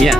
Ya.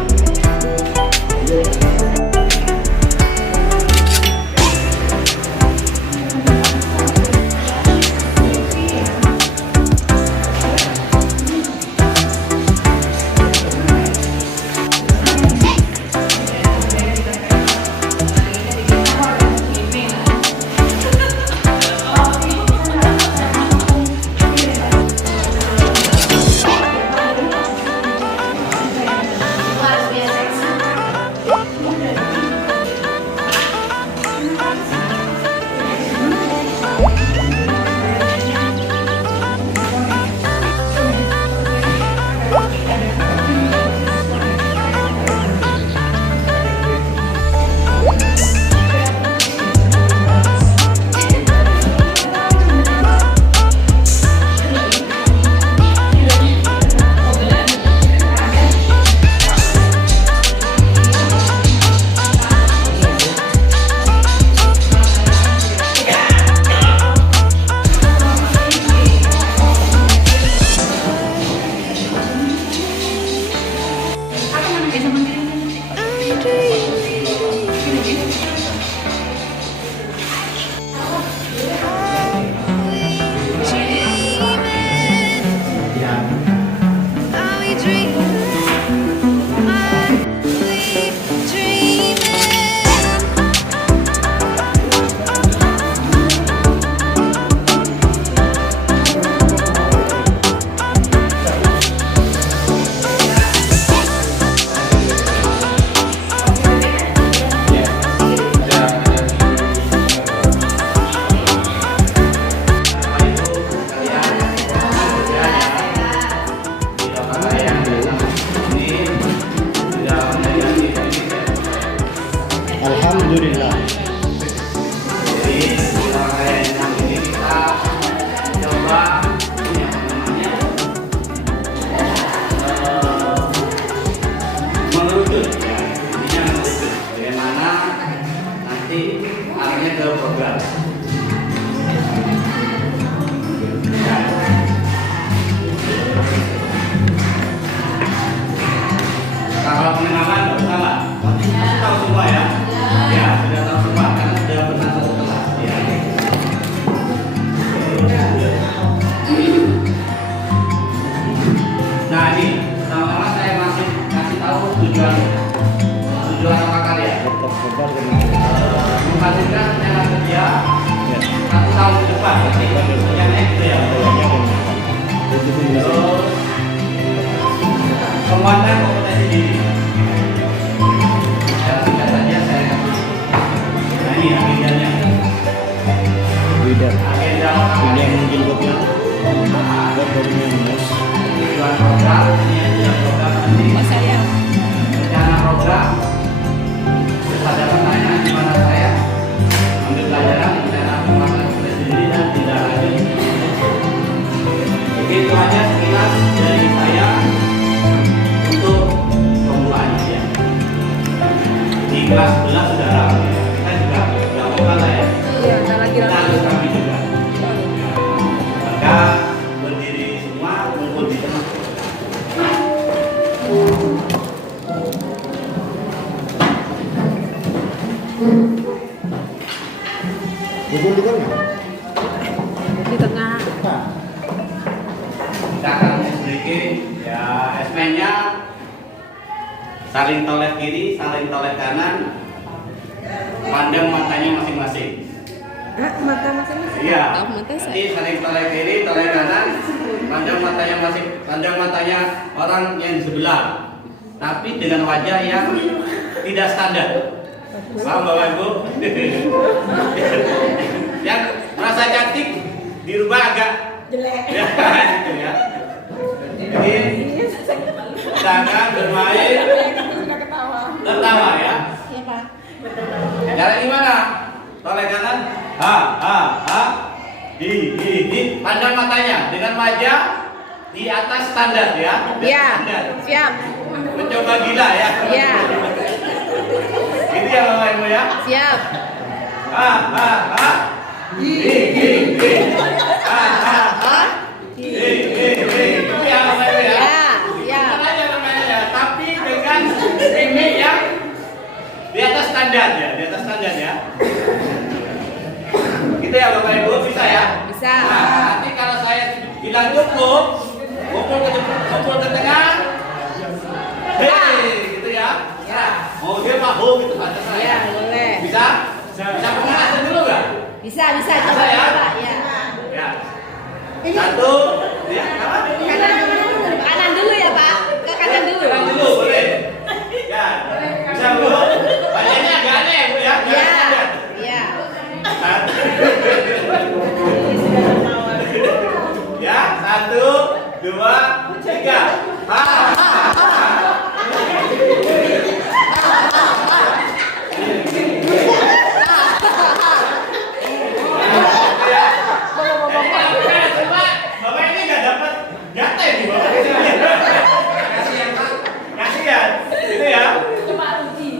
Alhamdulillah. Jadi rangkaian yang ini kita coba yang namanya mengerucut ya, intinya mengerucut. Bagaimana nanti arahnya ke program. Kalau pengenalan nggak usah lah, tahu semua ya. Ya, sudah tahu semua karena sudah pernah satu kelas. Ya. Nah ini, pertama-tama saya masih kasih tahu tujuan apa kalian? Menghasilkan tenaga kerja 1 tahun ke depan. Nanti kerjanya itu ya. Terus penguatan kompetensi diri. Ini agendanya. Agenda Mungkin buat tujuan program, ini adalah program nanti. Rencana program. Terus ada pertanyaan di mana saya ambil pelajaran rencana penguatan kompetensi diri dan tidak lanjut. Begitu aja sekilas dari saya untuk pembuaannya ya. Di kelas 11 sudah ramai. Kita harus kami juga. Maka berdiri semua kumpul di tengah. Kumpul di tengah. Di tengah. Kita akan sedikit ya esmennya saling toleh kiri, saling toleh kanan, pandang matanya masing-masing. Mata masing-masing. Iya. Mata saya. Jadi saling toleh kiri, toleh kanan, pandang matanya orang yang di sebelah. Tapi dengan wajah yang tidak standar. Paham Bapak Ibu? Yang merasa cantik dirubah agak jelek. Ya, gitu ya. Jadi jangan bermain tertawa ya. Iya, Pak. Jalan gimana? Toleh kanan. Ha. Di. Pandang matanya dengan wajah di atas standar ya. Iya. Siap. Mencoba gila ya. Iya. Gitu ya Bapak Ibu ya. Siap. Ha. Di. Ha. Di. Itu ya Bapak Ibu ya. Ya. Bukan aja namanya ya, tapi dengan Kumpul ke tengah. Hei, gitu ya. Ya. Oh, dia bahu gitu Pak. Ya, boleh. Bisa? Bisa pemanasan dulu nggak? Bisa, Bisa coba ya? Pak. Ya. Ya. Satu, ya, apa? Kanan dulu ya, Pak. Ke kanan dulu. Kanan dulu, boleh. Ya, bisa dulu. Badannya agak aneh, Bu ya. Ya. Jangan aja. Ya. Ya, 1, 2, 3. Bapak ini nggak dapat jatah nih, Bapak ini. Kasihan, Pak. Kasihan. Itu ya. Cuma rugi.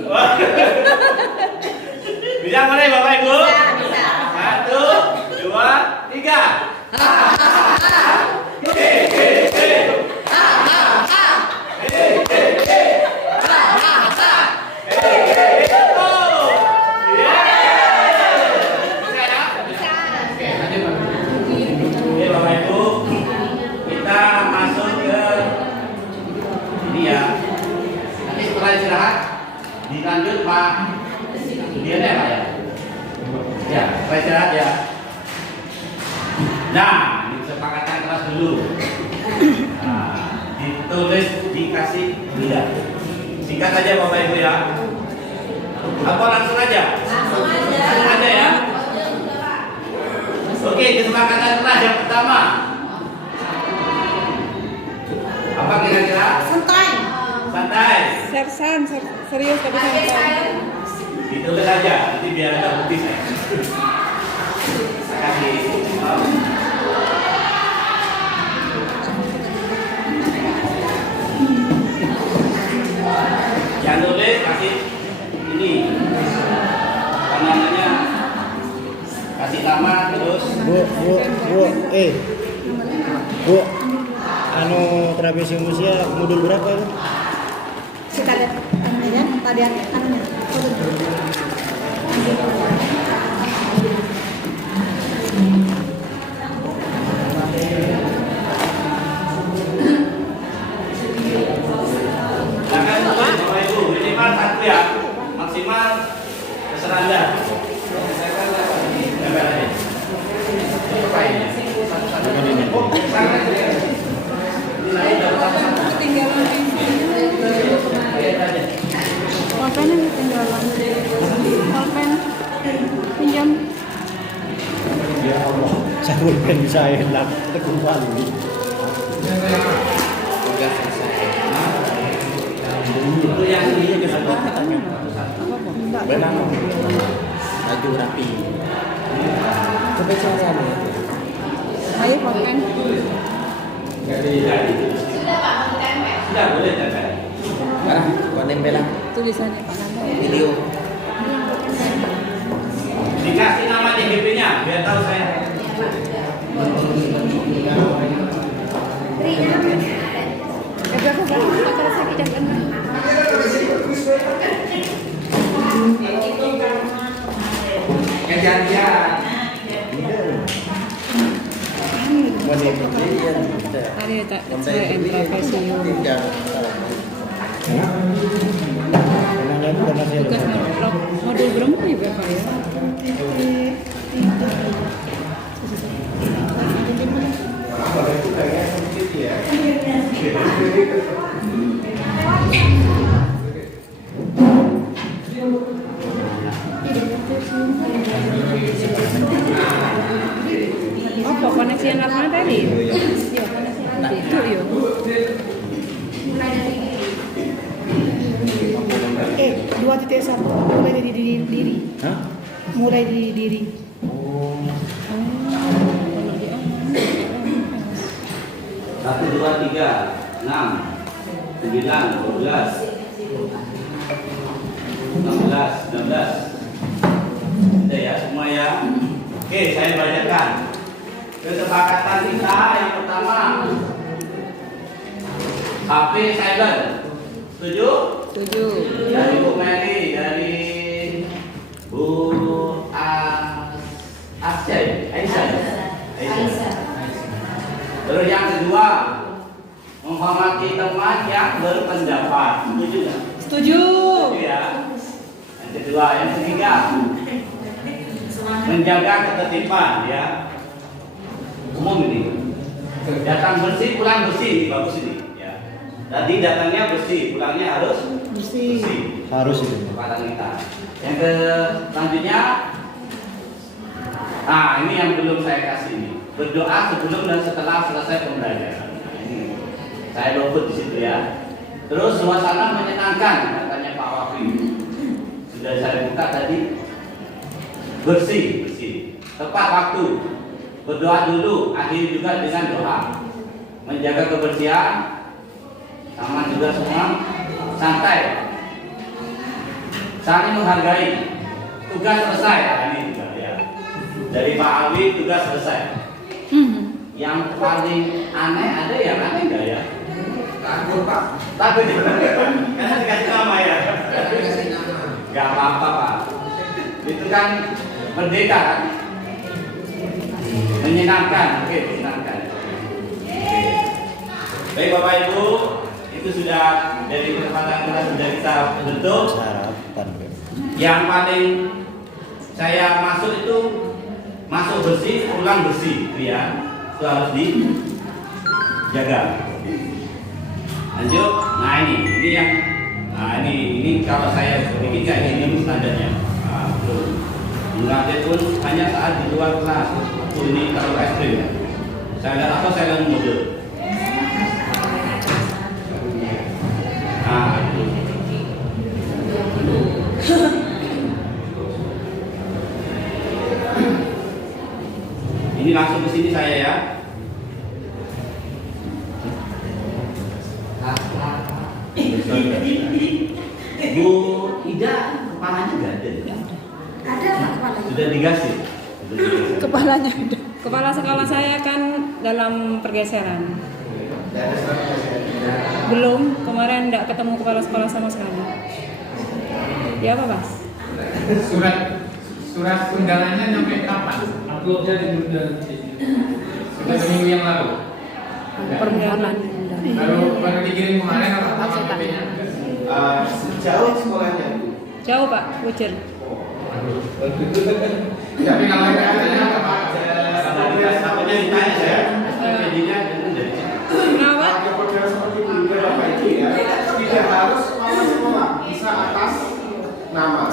Bisa mulai Bapak Ibu? Bisa. 1, 2, 3. Oke Bapak Ibu, kita masuk ke ini ya. Nanti setelah istirahat dilanjut Pak Sudiana ya Pak ya. Ya, setelah istirahat ya. Nah, ini kesepakatan kelas dulu. Nah, ditulis dikasih tidak. Singkat saja Bapak Ibu ya. Apa langsung aja? Langsung aja ya. Oke, kesepakatan kelas yang pertama. Apa kira-kira? Santai. Santai. Sersan, serius tapi santai. Ditulis aja, nanti biar ada bukti saya. Kasih. Yang tulis kasih ini. Apa namanya? Kasih nama terus. Bu, anu Trapesium Musia modul berapa itu? Kita lihat anunya, tadi anunya. Bapak Ibu, minimal 1 ya. Maksimal terserah Anda. Gambar aja. Apa ini? Pulpen yang ketinggalan. Pulpen pinjam. Ya Allah, saya pulpen saya hilang kembali. Itu yang ini Benang, baju rapi. Coba cari ada ya. Ayo pulpen. Sudah boleh jangan. Mana? Konen belang. Tulisannya Pak Nanda. Video. Dikasih nama DGP-nya biar tahu saya. Kejadian. Hari tak saya Trapesium. Benangnya bukan masih Tugas modul berapa ya Bapak ya? Apa koneksi yang lama tadi? Ya, koneksi yang itu ya. 2.1 mulai dari diri. Hah? Mulai dari diri. Satu, dua, tiga, 6, 9, 12, 16, 19. Sudah ya semua ya. Oke, saya bacakan. Kesepakatan kita yang pertama, HP silent. Setuju? Setuju. Dari Bu Mary, dari Bu Aisyah. Terus yang kedua, menghormati teman yang berpendapat. Setuju nggak? Setuju. Setuju ya. Yang kedua, yang ketiga, menjaga ketertiban ya. Umum ini. Datang bersih, pulang bersih, bagus ini. Ya. Tadi datangnya bersih, pulangnya harus Bersih. Harus itu. kepada kita. Yang selanjutnya, ini yang belum saya kasih ini. Berdoa sebelum dan setelah selesai pembelajaran. Nah, ini saya luput di situ ya. Terus suasana menyenangkan, katanya Pak Wafi. Sudah saya buka tadi. Bersih. Tepat waktu. Berdoa dulu, akhiri juga dengan doa. Menjaga kebersihan, sama juga semua. Santai. Saling menghargai. Tugas selesai. Ini juga ya. Dari Pak Awi tugas selesai. Yang paling aneh ada yang aneh enggak ya? Takut Pak. Takut ya? Karena dikasih nama ya. Gak apa-apa Pak. Itu kan merdeka kan? Menyenangkan, oke, menyenangkan. Baik Bapak Ibu, itu sudah dari kesempatan sudah kita bentuk. Sarapan. Yang paling saya masuk itu masuk bersih, pulang bersih, gitu ya. Itu harus dijaga. Lanjut, nah ini yang, ini kalau saya bikin kayak gini standarnya. Mengajar pun hanya saat di luar kelas. Ini kalau ekstrim ya. Saya lihat apa saya lihat model. Ini langsung ke sini saya ya. Bu Ida kepalanya nggak ada. Ada Pak kepalanya? Sudah digasih. Kepalanya ada. Kepala sekolah saya kan dalam pergeseran. Belum, kemarin enggak ketemu kepala sekolah sama sekali. Ya apa, Mas? Surat undangannya sampai kapan? Uploadnya sudah seminggu yang lalu. Permohonan. Baru dikirim kemarin apa HP-nya? Jauh sekolahnya. Jauh, Pak, Kucir. Tapi kalau katanya apa? Apanya ditanya saya? SPPD-nya dari sini. Kenapa? Ada model seperti ini Bapak Ibu ya. Tidak harus kepala sekolah, bisa atas nama.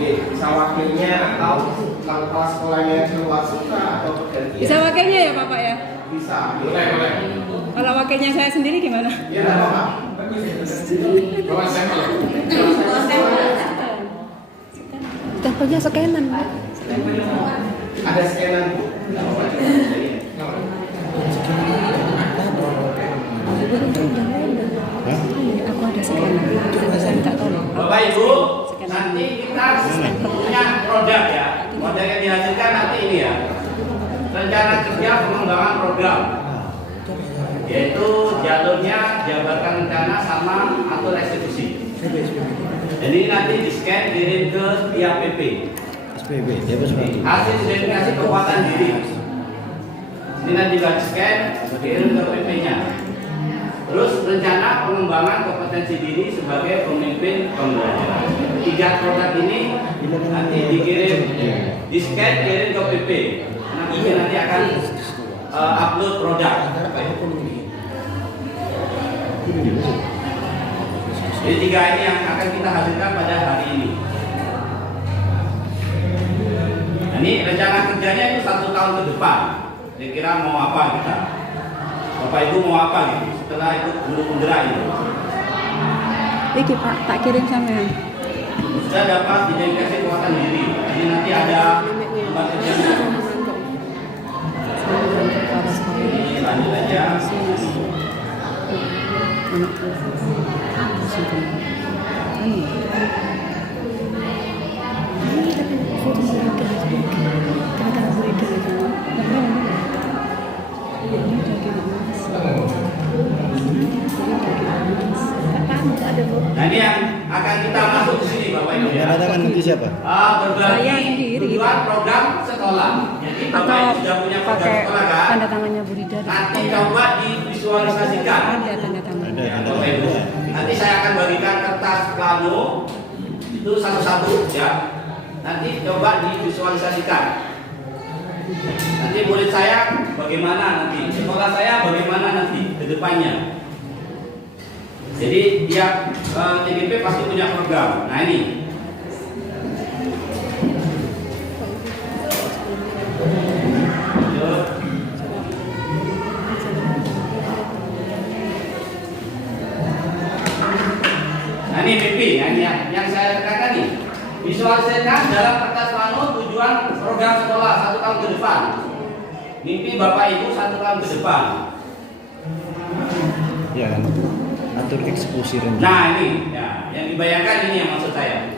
Bisa wakilnya atau kalau kepala sekolahnya di luar suka atau pergantian. Bisa wakilnya ya, Bapak ya? Bisa. Boleh. Kalau wakilnya saya sendiri gimana? Ya tidak apa-apa. Bawa sampel. Tempelnya scanan. Ada scanan Bu. Tidak apa-apa. Aku ada scanan. Saya minta tolong. Bapak Ibu, nanti kita punya produk ya. Produk yang dihasilkan nanti ini ya. Rencana kerja pengembangan program. Yaitu jalurnya jabarkan rencana sama atur eksekusi. Jadi nanti di scan kirim ke pihak PP. SPB, dia SPB. Hasil identifikasi kekuatan diri. Ini nanti juga di scan kirim ke PP-nya. Terus rencana pengembangan kompetensi diri sebagai pemimpin pembelajaran. 3 produk ini nanti dikirim, di scan kirim ke PP. Nanti akan upload produk. Jadi 3 ini yang akan kita hasilkan pada hari ini. Nah, ini rencana kerjanya itu 1 tahun ke depan. Kira-kira mau apa kita? Bapak Ibu mau apa gitu? Setelah itu guru-guru itu. Iki Pak, tak kirim sampean. Sudah dapat identifikasi kekuatan diri. Ini nanti ada tempat kerjanya. Ini lanjut aja. Nah ini yang akan kita masuk ke sini Bapak Ibu ya. Tanda tangan nanti siapa? Berbagi Saya sendiri. tujuan program sekolah. Jadi Bapak Ibu sudah punya program pakai sekolah kan? tanda tangannya Bu Rida. Nanti coba di divisualisasikan. Ada tanda tangan. Ada Ya, tanda Bapak Ibu. tangan. Nanti saya akan bagikan kertas plano itu satu-satu ya. Nanti coba divisualisasikan. Nanti murid saya bagaimana nanti, sekolah saya bagaimana nanti ke depannya. Jadi tiap TGP pasti punya program. Nah ini. Nah ini mimpi yang saya katakan nih. Visualisasikan dalam kertas plano tujuan program sekolah 1 tahun ke depan. Mimpi Bapak Ibu 1 tahun ke depan. Ya kan. Atur eksekusi rencana. Nah ini, ya, yang dibayangkan ini yang maksud saya.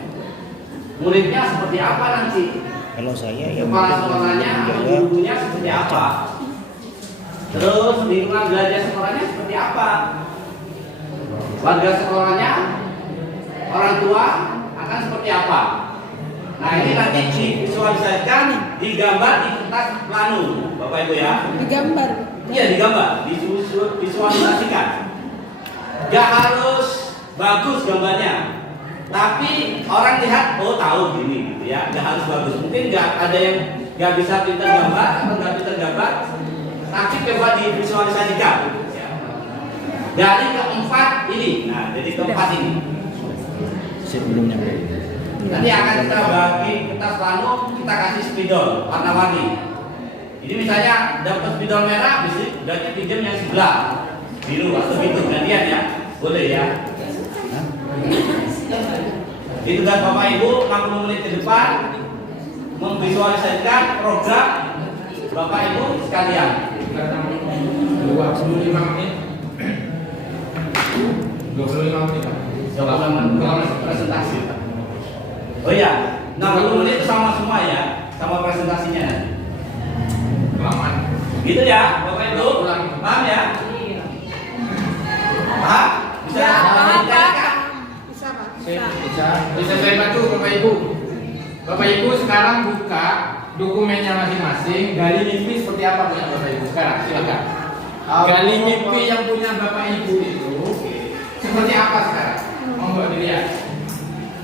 Muridnya seperti apa nanti? Kalau saya ya Kepala mungkin sekolahnya, menjaga gurunya seperti apa? Terus lingkungan belajar sekolahnya seperti apa? Warga sekolahnya, orang tua akan seperti apa? Nah ini nanti divisualisasikan, digambar di kertas plano, Bapak Ibu ya. Digambar. Iya digambar, visualisasikan. Gak harus bagus gambarnya, tapi orang lihat, oh tahu gini gitu ya. Gak harus bagus, mungkin gak ada yang gak bisa pintar gambar atau gak pintar gambar, tapi coba divisualisasikan. Dari keempat ini, nah jadi keempat ini. sebelumnya. Nanti akan kita bagi kertas plano, kita kasih spidol warna-warni. Ini misalnya dapat spidol merah, berarti pinjam yang sebelah biru atau biru gantian ya, boleh ya. Itu kan Bapak Ibu 60 menit ke depan memvisualisasikan program Bapak Ibu sekalian. 25 menit. 25 menit Pak. Coba presentasi. Oh iya, 60 menit itu sama semua ya, sama presentasinya nanti. Kelamaan. Gitu ya, Bapak Ibu. Paham ya? Paham? Bisa Ya, paham, Kan? Pak. Bisa, Pak. Bisa saya bantu Bapak Ibu. Bapak Ibu sekarang buka dokumennya masing-masing. Gali mimpi seperti apa punya Bapak Ibu sekarang? Silakan. Gali mimpi yang punya Bapak Ibu itu seperti apa sekarang? Monggo dilihat.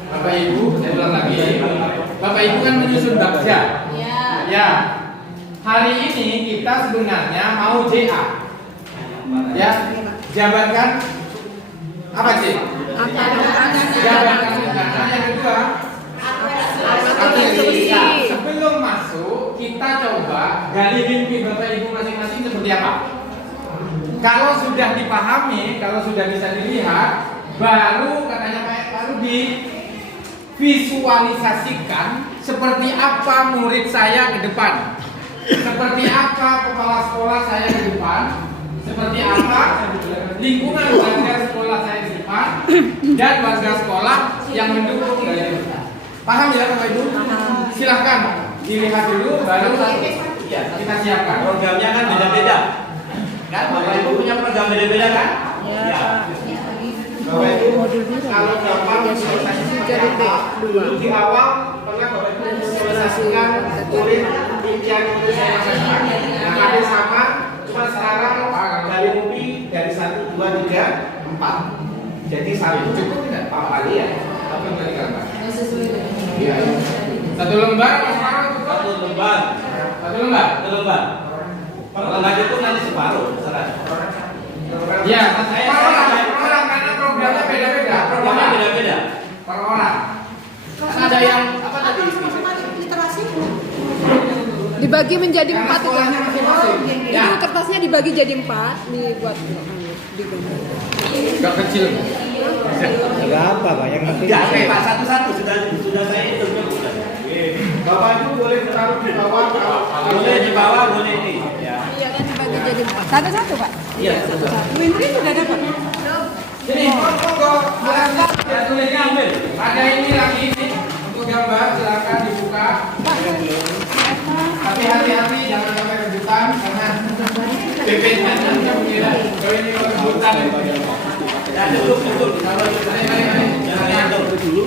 Bapak Ibu, saya ulang lagi ya. Bapak Ibu kan menyusun bagja. Ya. Ya. Hari ini kita sebenarnya mau JA. Ya. Jabatan apa sih? Jabatan rencana. Yang kedua, ya, sebelum masuk kita coba gali mimpi Bapak Ibu masing-masing seperti apa. Kalau sudah dipahami, kalau sudah bisa dilihat, baru katanya baru divisualisasikan seperti apa murid saya ke depan, seperti apa kepala sekolah saya ke depan, seperti apa lingkungan warga sekolah saya ke depan, dan warga sekolah yang mendukung dari depan. Paham ya Bapak Ibu? Silahkan dilihat dulu, baru kita siapkan. Programnya kan beda-beda. Kan Bapak Ibu punya program beda-beda kan? Ya. Bapak Ibu, kalau gampang visualisasikan dulu di awal pernah Bapak Ibu visualisasikan murid impian murid saya masa depan. Nah, ada sama, cuma sekarang dari mimpi dari 1, 2, 3, 4. Jadi 1 cukup tidak? Pak Ali ya? Apa yang tadi kan Pak? Iya. Satu lembar apa separuh? Satu lembar. Satu lembar. Satu lembar. Kalau nggak cukup nanti separuh, terserah. Ya, per orang karena programnya beda-beda. Programnya beda-beda. Per orang. Kan ada yang apa tadi? Literasi. Dibagi menjadi Karena 4 itu. sekolahnya masing-masing. Itu kertasnya dibagi jadi 4, dibuat digambar. Gak kecil. Enggak apa Pak, yang penting Enggak, Pak, satu-satu sudah saya hitung. Bapak Ibu boleh taruh di bawah kalau Boleh di bawah, boleh ini. Ya. Iya kan dibagi jadi 4. Satu-satu, Pak. Iya, satu. Wintri sudah dapat. Sini, monggo. Ya, tulisnya ambil. Ada ini lagi ini untuk gambar, silakan dibuka. Tapi hati-hati jangan sampai rebutan karena PP-nya nanti mengira kalau ini rebutan. Ya, cukup. Kalau jangan itu dulu.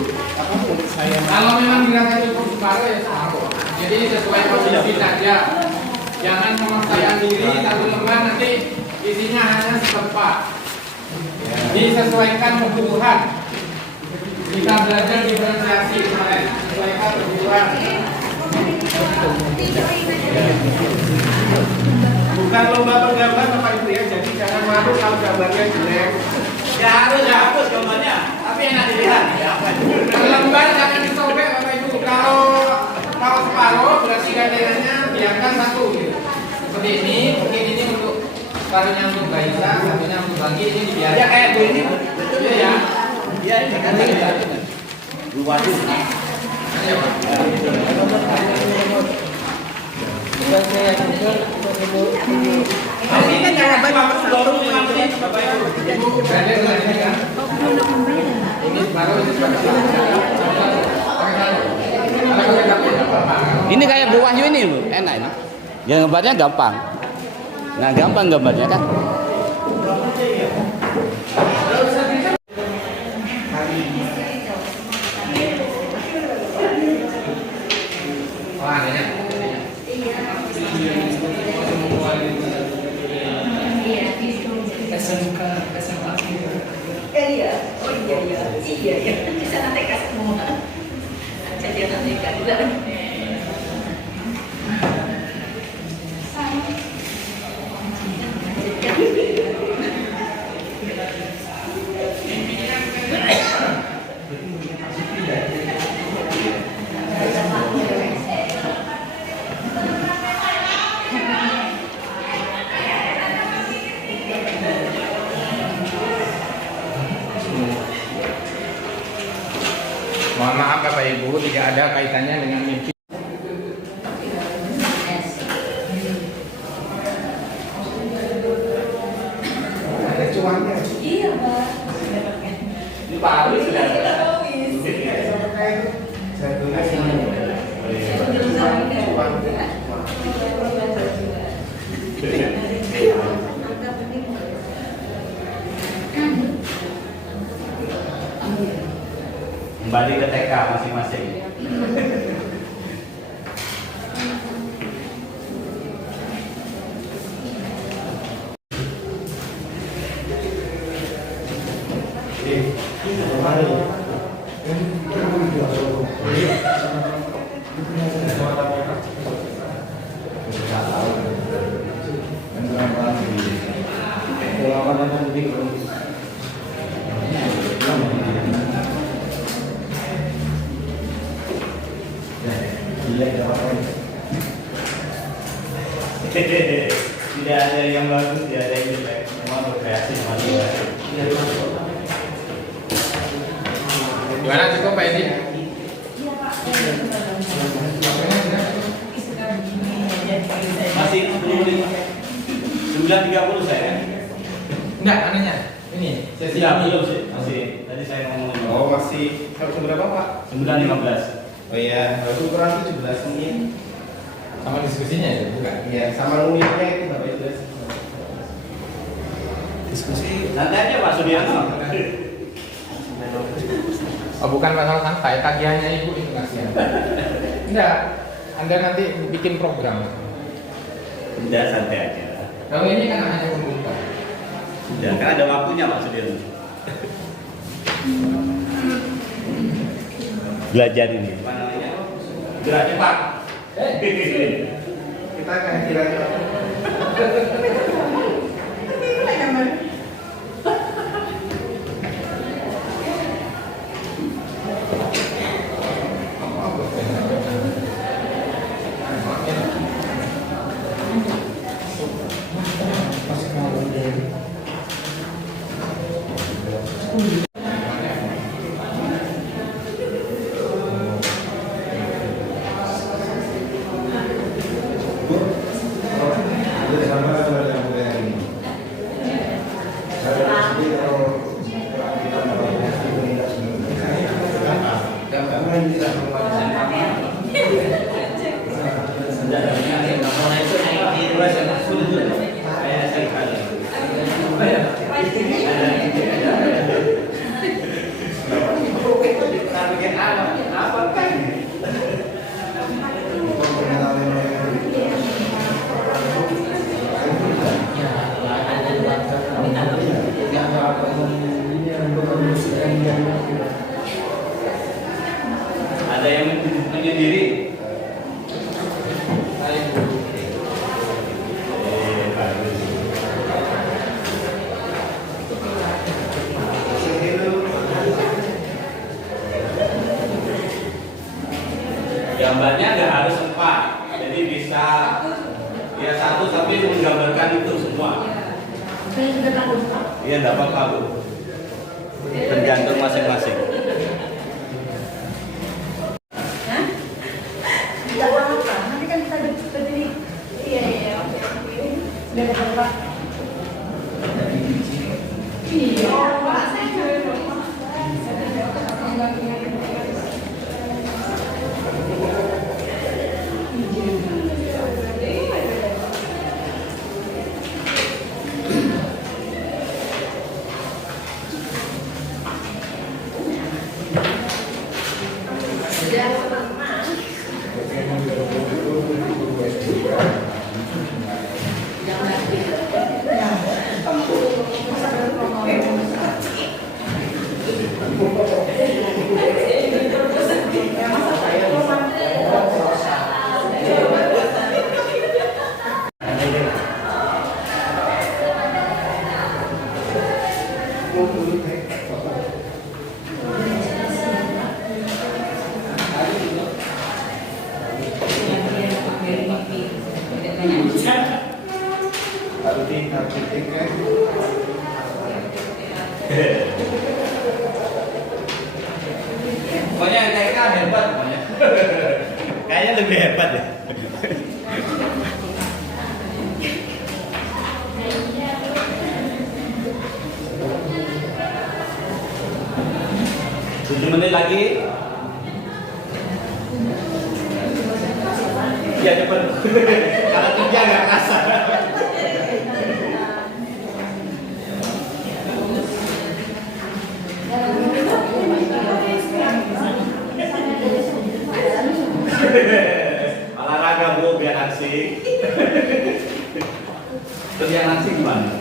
Kalau memang dirasa cukup separuh ya separuh. Jadi sesuai posisi saja. Jangan memaksakan diri satu lembar nanti isinya hanya seperempat. Disesuaikan kebutuhan. Kita belajar diferensiasi kemarin, sesuaikan kebutuhan. Bukan lomba penggambar Bapak Ibu ya, jadi jangan malu kalau gambarnya jelek. Ya harus dihapus gambarnya, tapi enak dilihat. Ya apa itu? Lembar jangan disobek Bapak Ibu. Kalau separuh berarti gandengannya biarkan satu gitu. Seperti ini, mungkin ini untuk separuhnya untuk Mbak Isa, satunya untuk Bagi, ini dibiarkan. Ya kayak gue ini. Iya ya. Ya ini kan luar biasa. Ayo Pak. Ini kan jawaban nomor satu. Ibu, gandeng lagi kan? Ini baru ini Ini kayak Bu Wahyu ini loh, enak ini. Ya gambarnya gampang. Nah gampang gambarnya kan. Wah, ini. Iya. Bisa nanti kasih semua. Jadi nanti kan. Mohon maaf Bapak Ibu, tidak ada kaitannya dengan mimpi. Ada cuannya. Iya, Pak. Ini Pak Arwi sudah ada. Saya tulis ini. Kembali ke TK masing-masing. Tidak ada yang bagus, tidak ada yang jelek. Semua berkreasi sama dia. Gimana cukup Pak Edi? Masih 9.30 saya. Enggak, anehnya. Ini sesi Ya, ini. belum sih. Masih. Tadi saya ngomong Oh masih harus berapa Pak? 9.15. Oh iya, harus kurang 17 menit. Sama diskusinya ya, bukan? Iya, sama unitnya itu Bapak Ibu. Diskusi. Nanti aja Pak Sudiano. Oh, bukan masalah santai, tagihannya Ibu itu kasihan. Enggak, Anda nanti bikin program. Tidak, santai aja. Kalau ini kan hanya pembuka. Sudah, kan ada waktunya Pak Sudiano. Belajar ini. Apa namanya? Gerak cepat. Kita kehadiran Bu, sama Ada yang menyendiri? Gambarnya nggak harus 4, jadi bisa ya 1 tapi menggambarkan itu semua. Iya, nggak apa-apa Bu, tergantung masing-masing. Tidak apa-apa. Nanti kan kita berdiri. Iya. Sudah ada berapa? Iya. Pokoknya TK hebat pokoknya. Kayaknya lebih hebat ya. Tujuh menit lagi. Ya cepat. Karena 3 nggak kerasa. Olahraga Bu, biar asik. Terus yang asik gimana?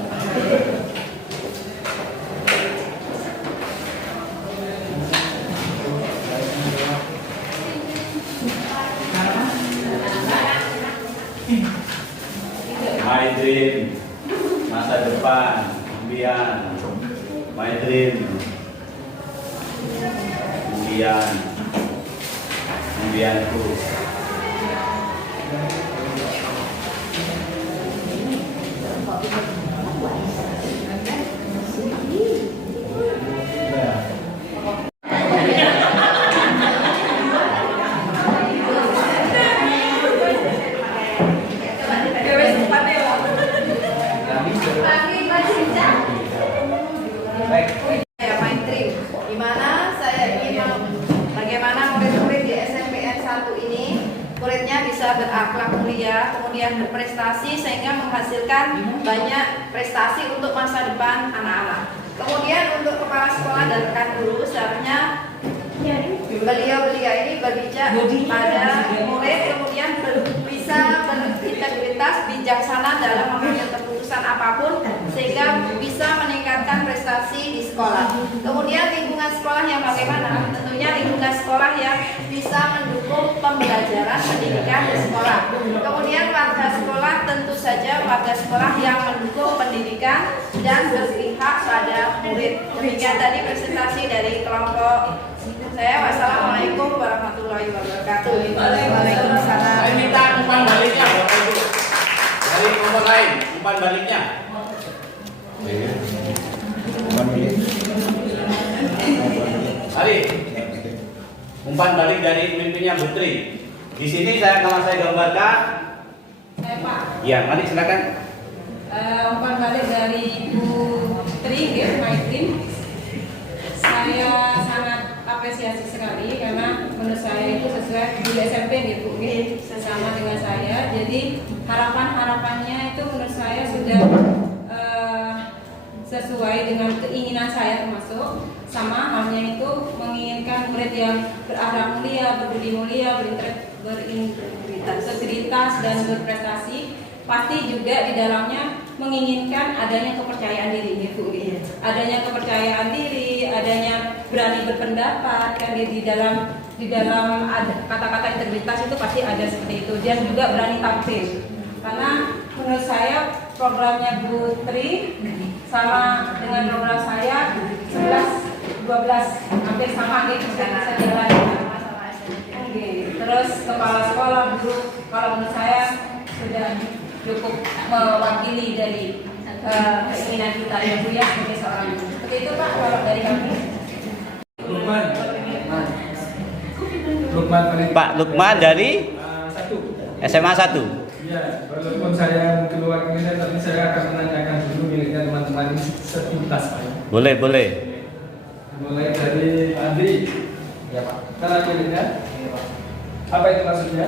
My dream, masa depan, impian. My dream, impian, impianku. Saya main trim, di mana saya ingin bagaimana murid-murid di SMPN 1 ini muridnya bisa berakhlak mulia, kemudian berprestasi sehingga menghasilkan banyak prestasi untuk masa depan anak-anak. Kemudian untuk kepala sekolah dan rekan guru seharusnya beliau ini berbicara pada murid, kemudian bisa berintegritas bijaksana dalam mengambil keputusan apapun sehingga bisa meningkatkan prestasi di sekolah. Kemudian lingkungan sekolah yang bagaimana? Tentunya lingkungan sekolah yang bisa mendukung pembelajaran pendidikan di sekolah. Kemudian warga sekolah, tentu saja warga sekolah yang mendukung pendidikan dan berpihak pada murid. Demikian tadi presentasi dari kelompok saya. Wassalamualaikum warahmatullahi wabarakatuh. Waalaikumsalam. Saya minta umpan baliknya Bapak Ibu. Dari kelompok lain, umpan baliknya. Mari. Umpan balik dari mimpinya Putri. Di sini kalau saya gambarkan. Saya Pak. Ya, mari silakan. Umpan balik dari Ibu Tri, My Dream. Saya sangat apresiasi sekali karena menurut saya itu sesuai di SMP gitu, sesama dengan saya. Jadi harapannya itu menurut saya sudah sesuai dengan keinginan saya, termasuk sama halnya itu menginginkan murid yang berakhlak mulia, berbudi mulia, berintegritas dan berprestasi. Pasti juga di dalamnya menginginkan adanya kepercayaan diri, Bu. Adanya kepercayaan diri, adanya berani berpendapat kan di dalam ada kata-kata integritas itu pasti ada seperti itu, dan juga berani tampil. Karena menurut saya programnya Bu Tri sama dengan program saya 11, 12 hampir sama gitu, bisa jalan. Terus kepala sekolah, guru, kalau menurut saya sudah cukup mewakili dari keinginan kita ya Bu ya, sebagai seorang guru. Seperti itu Pak kalau dari kami. Pak Lukman dari SMA 1. Ya, walaupun saya keluar ini, tapi saya akan menanyakan dulu miliknya teman-teman ini sepintas Pak. Boleh. Mulai dari Andi. Ya Pak. Mana miliknya? Apa itu maksudnya?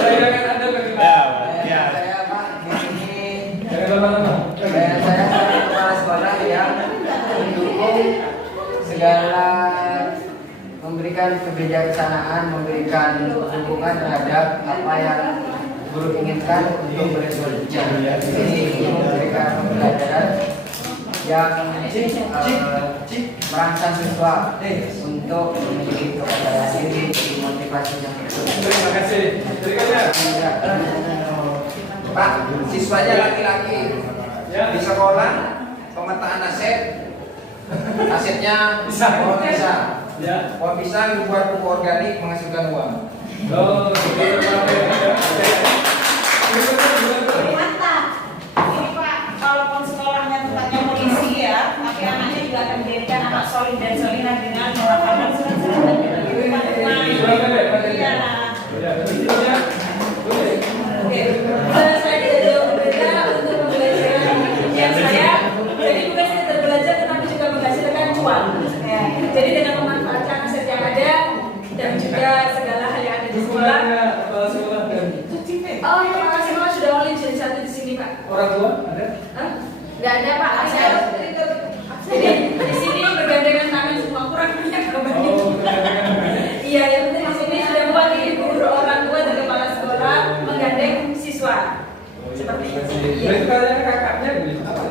Bayangan Anda bagaimana? Saya Pak di sini. Jangan lama-lama. Saya kepala sekolah yang mendukung segala, memberikan kebijaksanaan, memberikan dukungan terhadap apa yang guru inginkan untuk berevolusi. Ini memberikan pembelajaran yang merangsang siswa untuk memiliki kepercayaan diri, motivasi yang Terima kasih. Berikutnya. Pak, siswanya laki-laki di sekolah pemetaan aset, asetnya Bisa. Ya. pohon pisang dibuat pupuk organik menghasilkan uang. Oh, Mantap. Ini Pak, walaupun sekolahnya tempatnya polisi ya, tapi anaknya juga akan dijadikan anak solid dan solihah dengan melakukan surat-surat dan Iya. Ya, berikutnya. Oke, saya tidak jauh berbeda untuk pembelajaran yang saya. Jadi bukan sekedar belajar, tetapi juga menghasilkan uang. Ya, jadi dengan memanfaatkan aset yang ada dan juga segala hal yang ada di sekolah. Kepala sekolah dan Oh, terima kasih Pak, sudah oleh jadi satu di sini Pak. orang tua ada? Hah? Nggak ada Pak, saya jadi di sini bergandengan tangan semua, kurang banyak kabarnya. Oh, Iya, yang penting di sini sudah buat guru orang tua dan kepala sekolah menggandeng siswa. Seperti itu. Iya. Berarti kalian kakaknya gitu. Apa?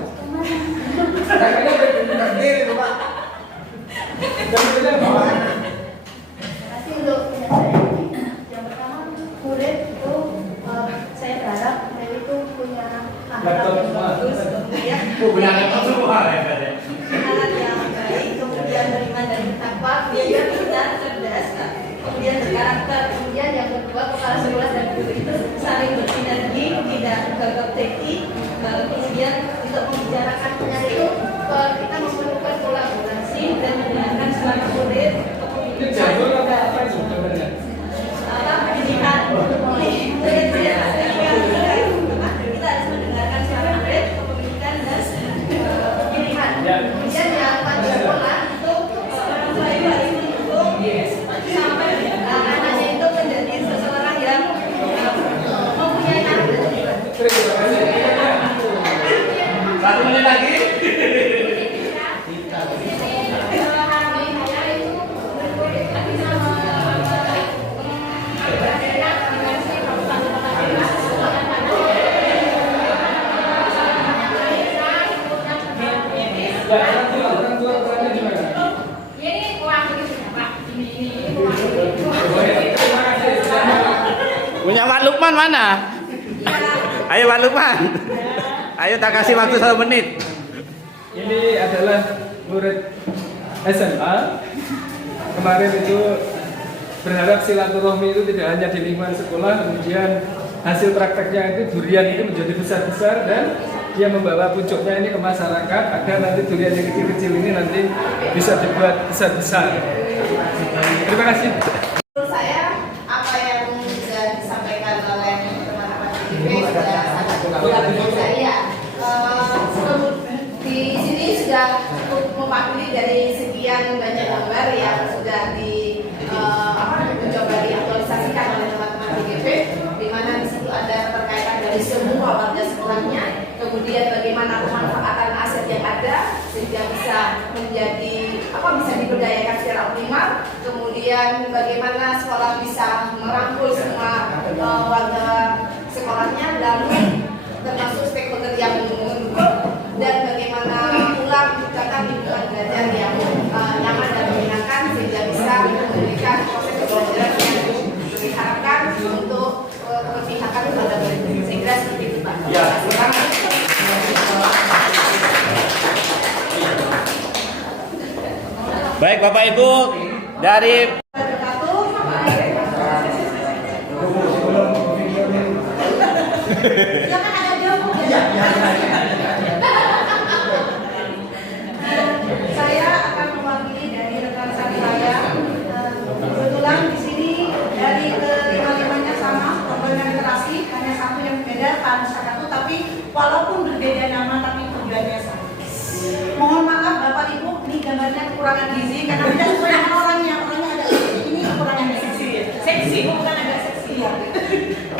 Kakaknya benar diri tuh Pak. Dan berikutnya apa? Kasih untuk penjelasan ini. Yang pertama, murid itu saya berharap murid itu punya akhlak yang bagus, kemudian Punya laptop semua ya. anak yang baik, kemudian beriman dan bertakwa, kemudian pintar, cerdas, kemudian berkarakter, kemudian yang kedua kepala sekolah dan guru itu saling bersinergi, tidak gagap teki, kemudian untuk membicarakannya itu kita memerlukan kolaborasi dan mendengarkan suara murid, Ini jadul apa apa itu sebenarnya? pendidikan, kita harus mendengarkan suara murid, kepemilikan dan pilihan. Kemudian yang pada sekolah itu orang tua itu harus mendukung sampai anaknya itu menjadi seseorang yang mempunyai karakter. Terima kasih. Satu menit lagi. Ya, orang tua perannya gimana? Ini uang ini Pak. Ini uang. Terima kasih. Punya Pak Lukman mana? Ayo Pak Lukman. Ayo tak kasih waktu 1 menit. Ini adalah murid SMA. Kemarin itu berharap silaturahmi itu tidak hanya di lingkungan sekolah, kemudian hasil prakteknya itu durian itu menjadi besar-besar dan dia membawa pucuknya ini ke masyarakat agar nanti durian yang kecil-kecil ini nanti bisa dibuat besar-besar. Terima kasih. Menurut saya apa yang sudah disampaikan oleh teman-teman DPP sudah sangat luar biasa ya. Di sini sudah cukup mewakili dari sekian banyak gambar yang sudah mencoba diaktualisasikan oleh teman-teman DPP, di mana di situ ada keterkaitan dari semua warga sekolahnya, kemudian bagaimana pemanfaatan aset yang ada sehingga bisa menjadi bisa diberdayakan secara optimal, kemudian bagaimana sekolah bisa merangkul semua warga sekolahnya, lalu termasuk stakeholder yang mendukung Baik Bapak Ibu dari Silakan ada jawab. Saya akan mewakili dari rekan-rekan saya. Kebetulan di sini dari kelima-limanya sama, program literasi, hanya satu yang beda, Pak Satu, tapi walaupun berbeda nama tapi tujuannya sama. Mohon maaf Bapak Ibu, ini gambarnya kekurangan gizi karena tidak sesuai dengan orangnya ada ini kekurangan seksi. Seksi, bukan agak seksi ya.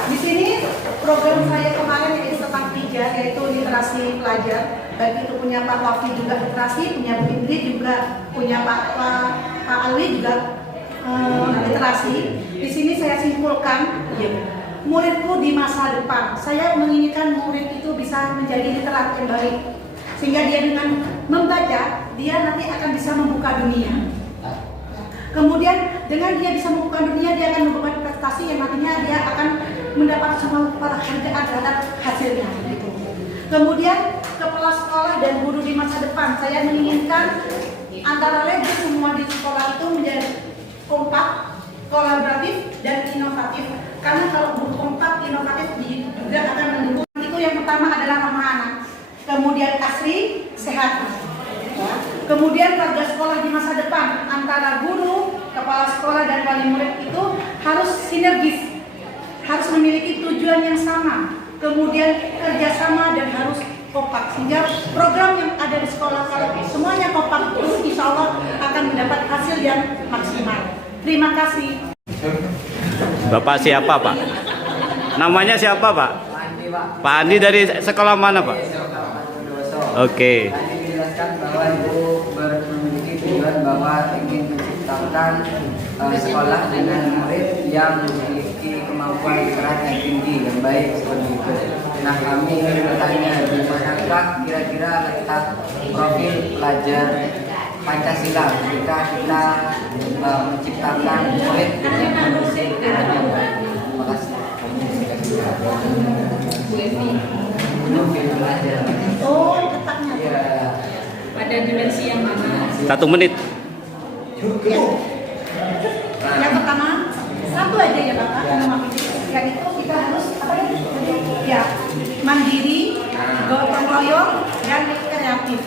Di sini program saya kemarin yaitu tentang 3, yaitu literasi pelajar. Baik itu punya Pak Wafi juga literasi, punya Bu Indri juga, punya Pak Alwi juga literasi. Di sini saya simpulkan muridku di masa depan. Saya menginginkan murid itu bisa menjadi literat yang baik. Sehingga dia dengan membaca, dia nanti akan bisa membuka dunia. Kemudian dengan dia bisa membuka dunia, dia akan membuka prestasi yang nantinya dia akan mendapat semua penghargaan terhadap hasilnya. Gitu. Kemudian kepala sekolah dan guru di masa depan, saya menginginkan antara lain semua di sekolah itu menjadi kompak, kolaboratif dan inovatif. Karena kalau kompak, inovatif juga akan mendukung. Itu yang pertama adalah ramah anak. Kemudian asri, sehat. Kemudian warga sekolah di masa depan antara guru, kepala sekolah dan wali murid itu harus sinergis, harus memiliki tujuan yang sama, kemudian kerjasama dan harus kompak. Sehingga program yang ada di sekolah kalau semuanya kompak itu insya Allah akan mendapat hasil yang maksimal. Terima kasih. Bapak siapa Pak? Namanya siapa Pak? Pak Andi dari sekolah mana Pak? Oke. Tadi dijelaskan bahwa Ibu memiliki tujuan bahwa ingin menciptakan sekolah dengan murid yang memiliki kemampuan literat yang tinggi dan baik seperti itu. Nah, kami ingin bertanya, di manakah kira-kira letak profil pelajar Pancasila ketika kita menciptakan murid dengan kondisi literat yang baik? Terima kasih. Profil pelajar. Oh, letaknya. Pada dimensi yang mana? 1 menit. Yang pertama, satu aja ya Bapak, yang itu kita harus ya mandiri, gotong royong dan kreatif.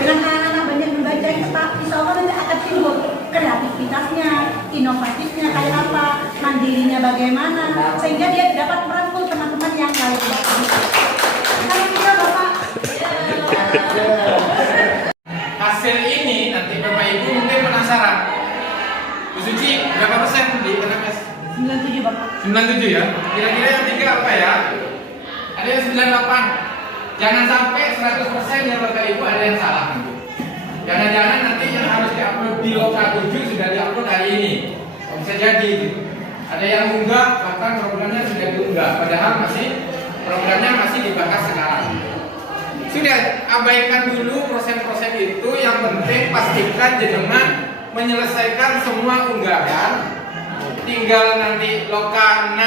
Dengan anak-anak banyak membaca kita, insya Allah nanti akan timbul kreativitasnya, inovatifnya kayak apa, mandirinya bagaimana, sehingga dia dapat merangkul teman-teman yang lain. Kalau kita Bapak Hasil ini nanti Bapak Ibu mungkin penasaran. Bu Suci, berapa persen di NMS? 97 Bapak. 97 ya? Kira-kira yang 3 apa ya? Ada yang 98. Jangan sampai 100% ya Bapak Ibu ada yang salah nanti. Jangan-jangan nanti yang harus diupload di Loka 7 sudah diupload hari ini. Bisa jadi gitu. Ada yang unggah, bahkan programnya sudah diunggah. Padahal programnya masih dibahas sekarang. Sudah, abaikan dulu proses-proses itu. Yang penting pastikan jenengan menyelesaikan semua unggahan. Tinggal nanti Loka 6.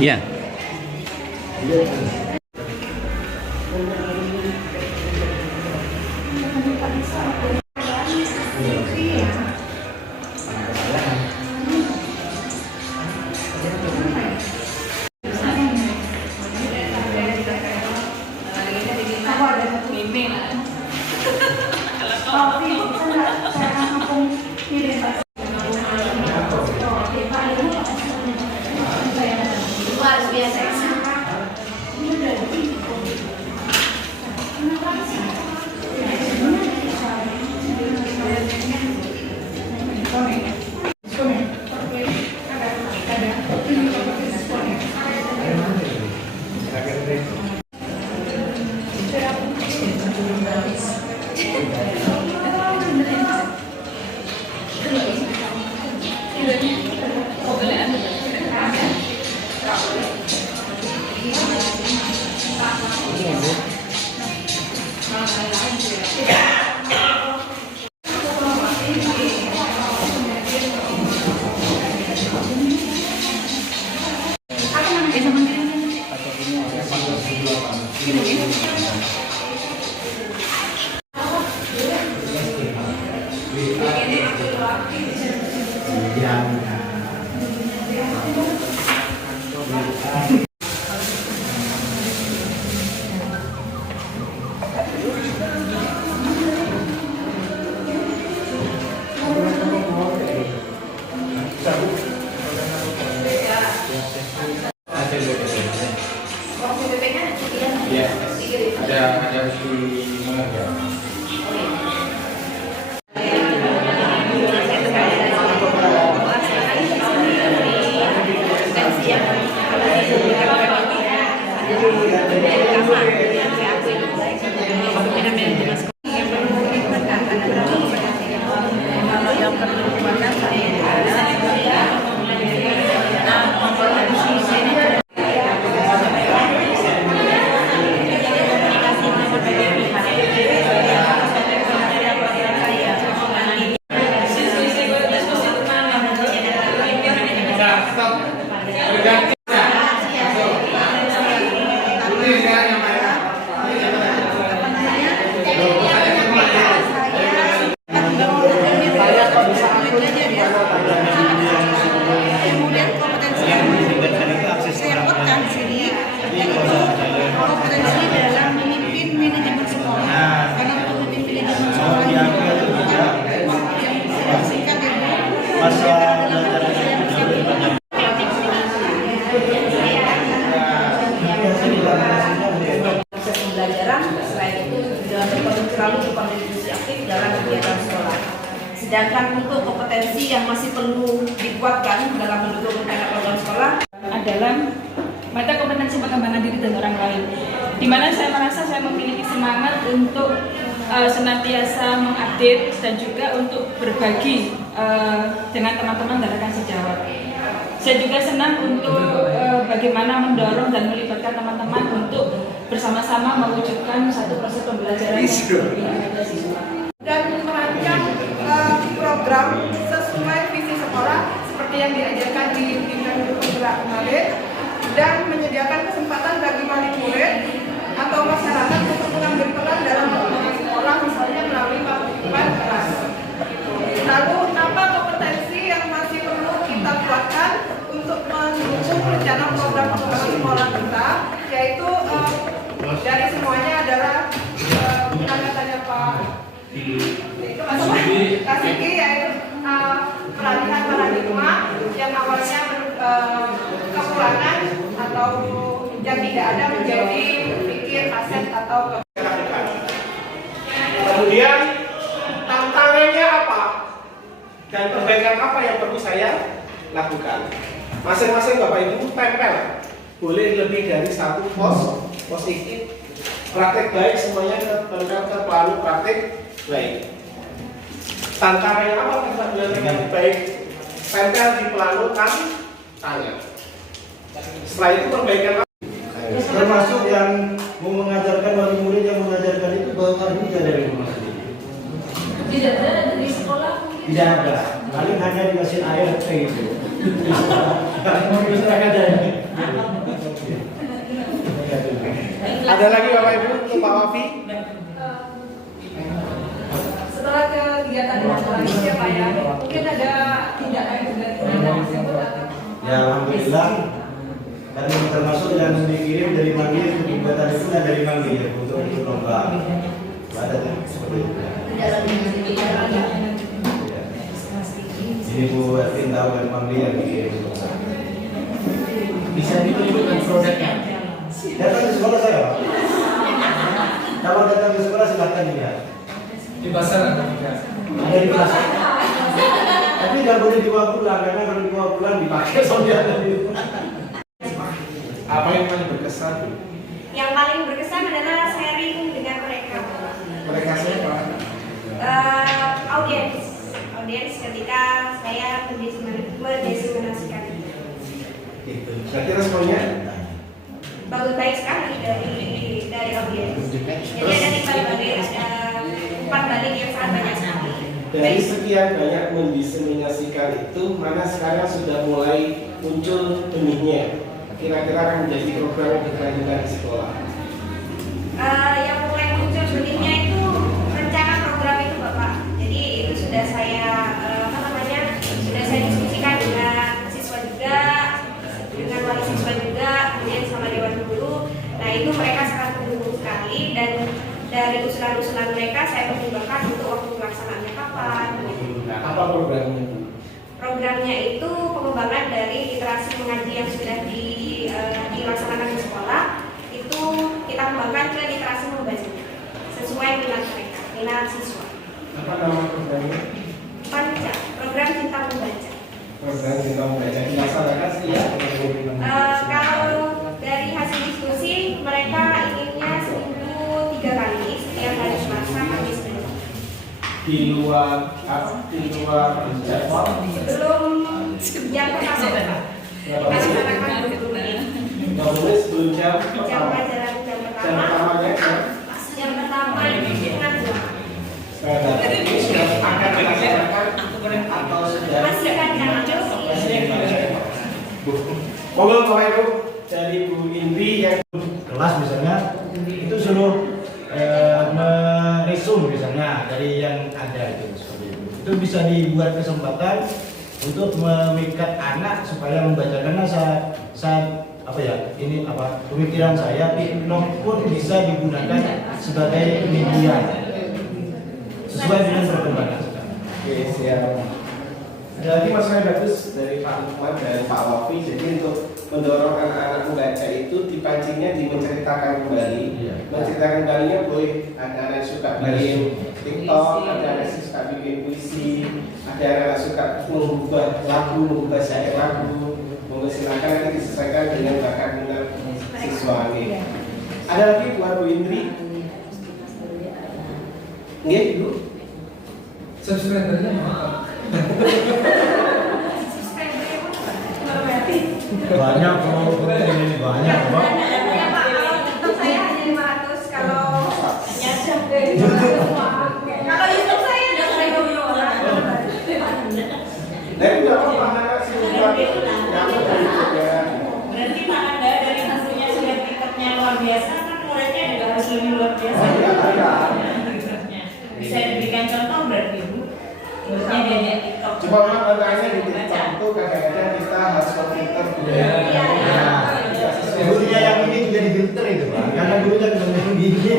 Iya. semua, Bu. Iya, ada di mana ya? Sedangkan untuk kompetensi yang masih perlu dikuatkan dalam mendukung program sekolah adalah mata kompetensi pengembangan diri dan orang lain, di mana saya merasa saya memiliki semangat untuk senantiasa mengupdate dan juga untuk berbagi dengan teman-teman dari rekan sejawat. Saya juga senang untuk bagaimana mendorong dan melibatkan teman-teman untuk bersama-sama mewujudkan satu proses pembelajaran dan merancang program sesuai visi sekolah seperti yang diajarkan di Penggerak kemarin, dan menyediakan kesempatan bagi wali murid atau masyarakat untuk mengambil peran dalam pembangunan sekolah, misalnya melalui pembentukan kelas. Lalu apa kompetensi yang masih perlu kita kuatkan untuk mendukung rencana program pengembangan sekolah kita, yaitu dari semuanya adalah katanya Pak Kasiki, yaitu peralihan paradigma yang awalnya kekurangan atau yang tidak ada menjadi berpikir aset atau Kemudian tantangannya apa dan perbaikan apa yang perlu saya lakukan. Masing-masing Bapak Ibu tempel, boleh lebih dari satu positif praktek baik, semuanya tempel ke plano praktek baik. Tantangannya apa dengan baik, tempel di plano tanya. Setelah itu perbaikan apa? Termasuk yang mau mengajarkan wali murid yang mengajarkan itu bawa juga dari rumah sendiri. Tidak ada dari sekolah. Tidak ada, paling hanya dikasih air kayak gitu. Mau bisa ada. Ada lagi Bapak Ibu untuk Pak Wafi? setelah kegiatan ini ya Pak ya, mungkin ada tindakan tersebut atau Ya alhamdulillah, karena termasuk yang dikirim dari Manggil, kegiatan itu kan dari Manggil untuk lomba. Ada seperti itu. Ini Bu Ervin tahu dari Manggil yang dikirim. Bisa ditunjukkan produknya. Datang ke sekolah saya, Pak. Kalau datang ke sekolah silahkan dilihat. Di pasar ada juga. Ada di pasar. Tapi nggak boleh dibawa pulang, karena kalau dibawa pulang dipakai soalnya ada di rumah. Apa yang paling berkesan? Yang paling berkesan adalah sharing dengan mereka. Mereka siapa? Audiens ketika saya mendeskripsikan itu. Gitu. Saya kira semuanya Bagus, baik sekali dari Dari sekian banyak mendiseminasikan itu, mana sekarang sudah mulai muncul benihnya? Kira-kira akan menjadi program yang berkelanjutan di sekolah. Yang mulai muncul benihnya itu rencana program itu Bapak. Jadi itu sudah saya sudah saya diskusikan dengan siswa juga, dengan wali siswa juga, kemudian sama dewan guru. Nah itu mereka sangat mendukung sekali, dan dari usulan-usulan mereka saya pertimbangkan untuk waktu pelaksanaannya kapan. Nah, apa programnya? Programnya itu pengembangan dari literasi mengaji yang sudah dilaksanakan di sekolah, itu kita kembangkan ke literasi membaca sesuai minat mereka, minat siswa. Apa nama programnya? Panca, program Cinta Membaca. Program Cinta Membaca dilaksanakan sih ya? Kalau dari hasil diskusi, mereka inginnya seminggu 3 kali, setiap hari Selasa, Kamis, dan Jumat. Di luar jadwal? Sebelum jam pertama, dilaksanakan 20 menit. 20 menit sebelum jam Jam pertama. pelajaran jam Jam pertama, pertamanya jam? jam pertama itu setengah 2. Ini sudah akan dilaksanakan atau sudah? Masih akan diskusi. Monggo Bapak Ibu dari Bu Indri yang kelas misalnya itu suruh meresum misalnya dari yang ada itu seperti itu bisa dibuat kesempatan untuk memikat anak supaya membaca, karena saat apa ya ini apa pemikiran saya TikTok pun bisa digunakan sebagai media sesuai dengan perkembangan sekarang. Oke, siap. Ada lagi masukan bagus dari Pak Lukman dan Pak Wafi. Jadi untuk mendorong anak-anak membaca itu dipancingnya di menceritakan kembali. Menceritakan kembalinya boleh ada anak yang suka bikin TikTok, ada anak yang suka bikin puisi, ada anak yang suka mengubah lagu, mengubah syair lagu. Monggo silakan nanti disesuaikan dengan bakat minat siswa ini. Ada lagi buat Bu Indri? Nggih, Ibu. Subscribernya mau. Banyak kalau ini banyak Pak. Ya Pak, kalau TikTok saya hanya 500, kalau kalau YouTube saya udah 1.000 orang. Dan juga apa sih Berarti Pak Anda dari hasilnya sudah TikToknya luar biasa, kan muridnya juga harus lebih luar biasa. Bisa diberikan contoh berarti Bu. Muridnya diajak TikTok. Cuma memang tantangannya di TikTok itu kadang-kadang kita harus komputer Gurunya yang ini juga digilter itu Pak, karena gurunya bisa begini.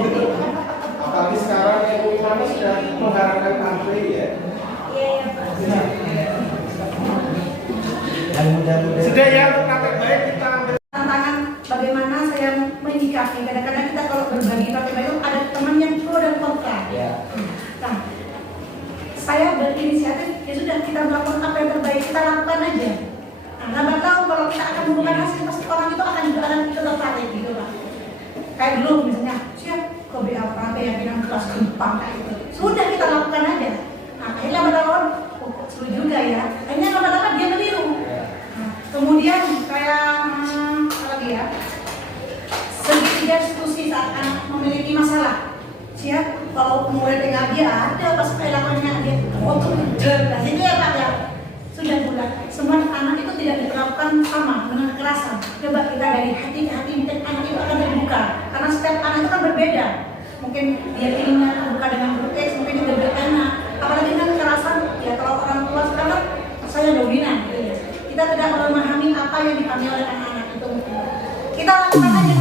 apalagi sekarang yang mana sudah mengharapkan antri ya. Iya Pak. Dan mudah-mudahan Sudah ya, untuk praktek baik kita ambil. Tantangan bagaimana saya menyikapi, kadang-kadang kita kalau berbagi praktek baik itu ada teman yang pro dan kontra. Nah, saya berinisiatif, ya sudah kita melakukan apa yang terbaik, kita lakukan aja. Nah, nggak tahu kalau kita akan menemukan hasil, pasti orang itu akan juga akan kita tertarik gitu Pak. Kayak dulu misalnya, siap kok BAPP yang bilang kelas Jepang kayak gitu. Sudah kita lakukan aja. Nah, akhirnya lama-lama, kok seru juga ya. Akhirnya lama-lama dia meniru. Nah, kemudian kayak apa lagi ya? Segitiga diskusi saat anak memiliki masalah. Siap, kalau murid dengan dia ada pas perilakunya dia untuk jelas itu ya Pak ya. Sudah bulat. Semua anak itu tidak diperlakukan sama dengan kekerasan. Coba kita dari hati ke hati, anak itu akan terbuka. Karena setiap anak itu kan berbeda. Mungkin dia inginnya terbuka dengan huruf X, mungkin itu berenak. Apalagi dengan kekerasan, ya kalau orang tua sekarang saya dominan. Gitu ya. Kita tidak memahami apa yang dipanggil oleh anak-anak itu. Kita lakukan aja